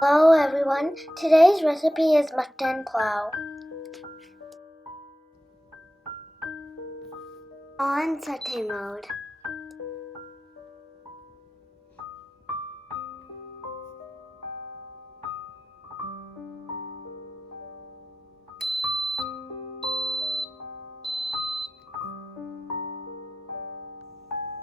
Hello everyone, today's recipe is mutton pulao. On saute mode.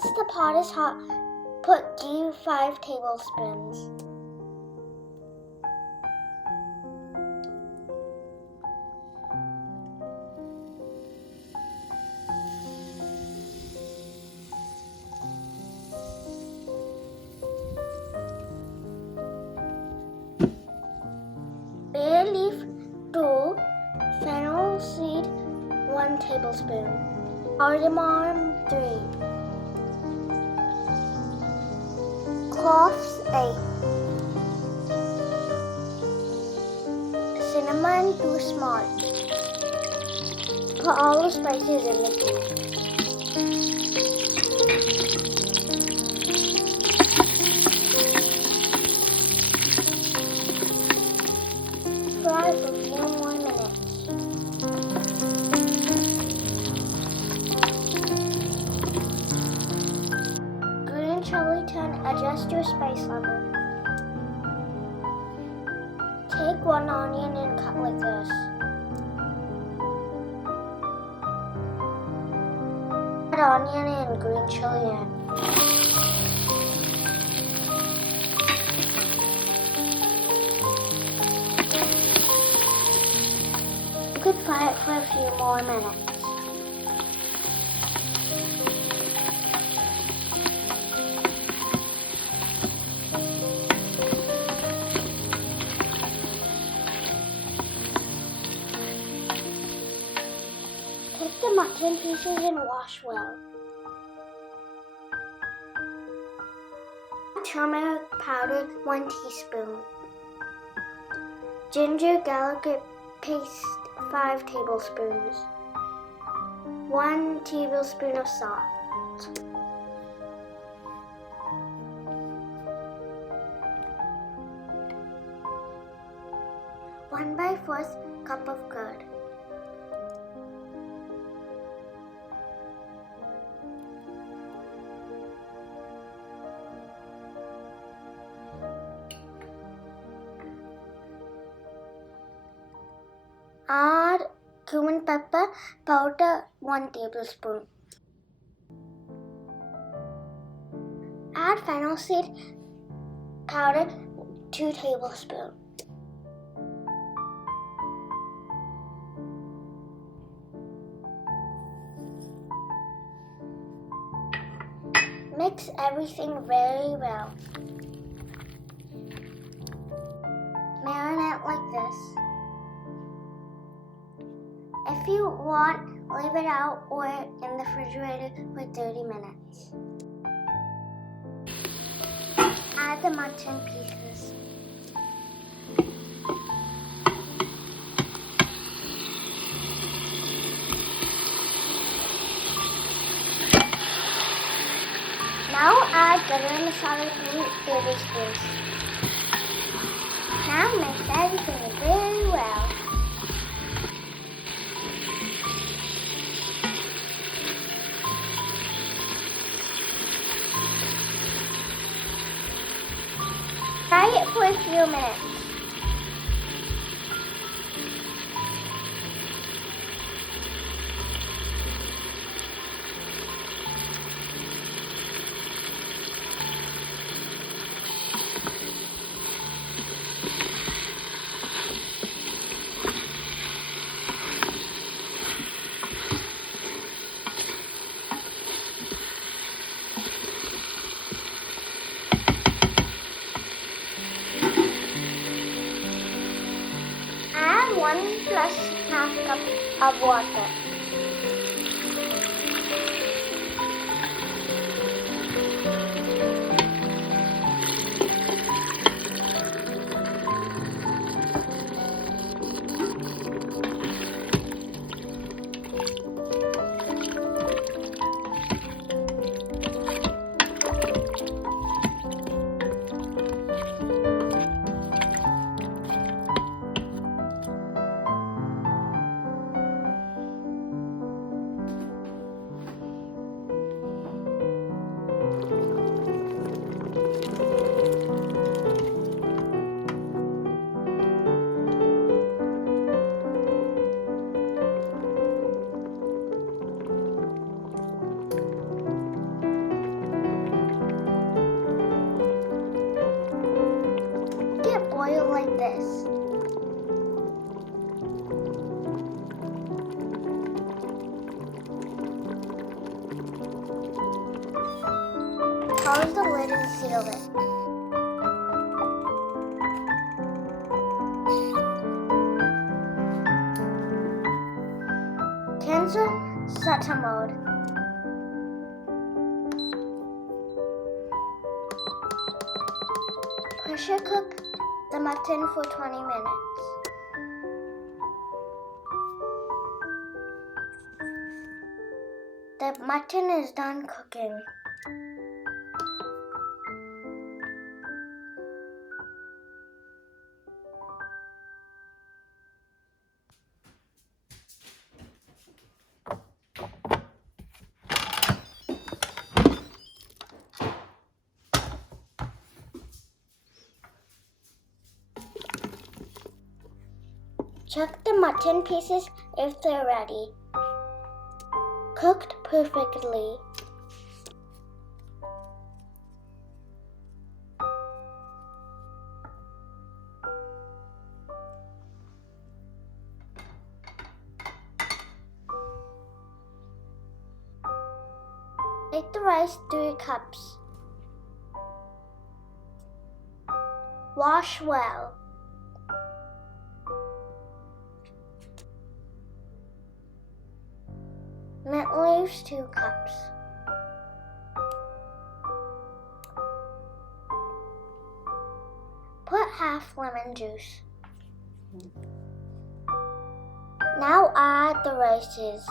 Once the pot is hot, put ghee 5 tablespoons. Bay leaf 2, fennel seed 1 tablespoon, cardamom 3, cloves 8, cinnamon 2 small. Put all the spices in the ghee. Fry for a few more minutes. Green chili turn, adjust your spice level. Take 1 onion and cut like this. Add onion and green chili in. You could fry it for a few more minutes. Take the mutton pieces and wash well. Turmeric powder 1 teaspoon. Ginger garlic paste 5 tablespoons. 1 tablespoon of salt. 1/4 cup of curd. Add cumin pepper powder 1 tablespoon. Add fennel seed powder 2 tablespoons. Mix everything very well. Marinate like this. If you want, leave it out or in the refrigerator for 30 minutes. Add the mutton pieces. Now add garam masala 3 tablespoons. Now mix everything very well. Fry it for a few minutes. Add 1 plus half cup of water. like this. Close the lid and seal it. Cancel shutter mode. Pressure cook the mutton for 20 minutes. The mutton is done cooking. Check the mutton pieces if they're ready. Cooked perfectly. Make the rice 3 cups. Wash well. Mint leaves 2 cups. Put half lemon juice. Now add the rices.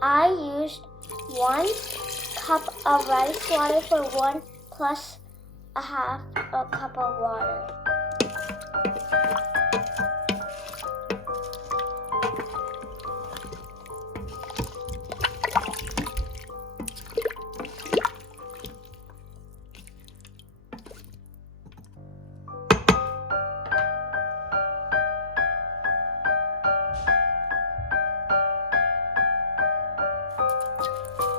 I used 1 cup of rice water for 1 plus a half a cup of water.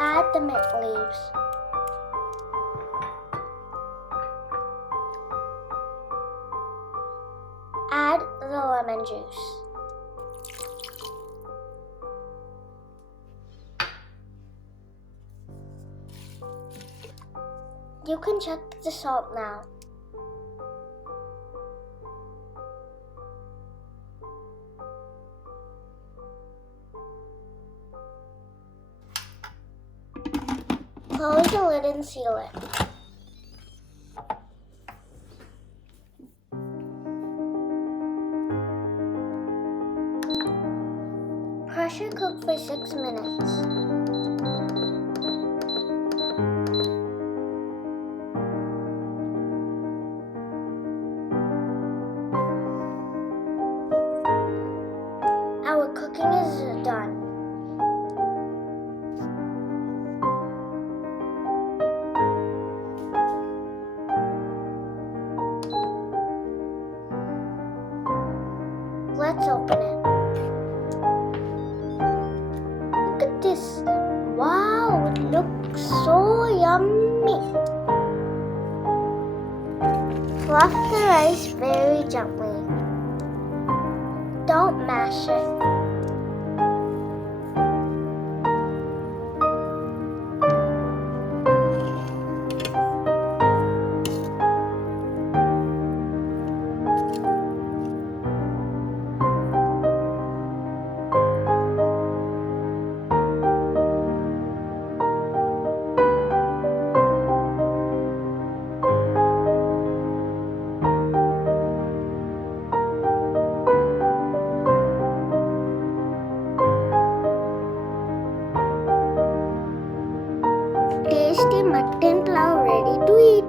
Add the mint leaves. Add the lemon juice. You can check the salt now. Close the lid and seal it. Pressure cook for 6 minutes. Our cooking is done. Let's open it. Look at this. Wow, it looks so yummy. Fluff the rice very gently. Don't mash it. Tasty mutton pulao ready to eat.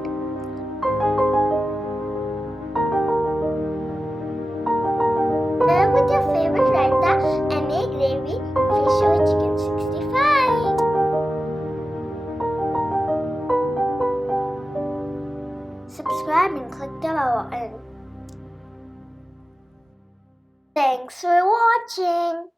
Share with your favorite raita and a gravy, fish or chicken 65. subscribe and click the bell button. Thanks for watching.